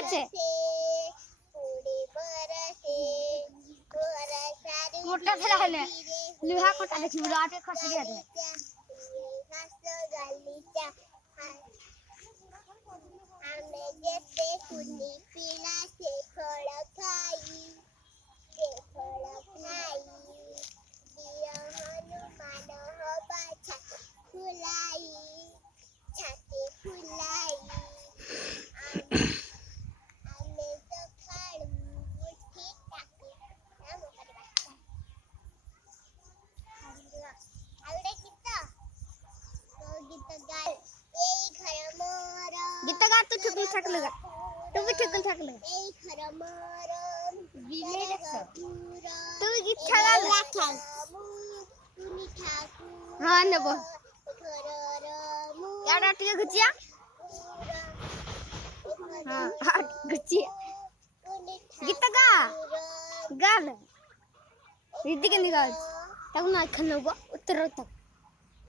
আছে মোটা ছেলে হলে লোহা কোটা দেখি বলে আটে খসে দিয়ে দে আমি যেতে কুনি পিলা সে ফল খাই দিয়া হনুমান হবা ফুলাই ছাতে ফুলাই আমি সকাল উঠি তাকে নাম করে বাচ্চা আউরে গীত গাই এই ঘর মোর গীত গা তো চুপ থাকলে গা তুমি ঠিক থাকলে এই ঘর মোর বিলে দেখছ তুই গীত ছাড়া ছাড়া রাখাল তুমি ঠাকুর হ্যাঁ নেব ঘরর याडा टिके गुचिया हां गुचिया गीत गा गाल रिद्दी के निगाल तब ना खन लोगो उत्तर तक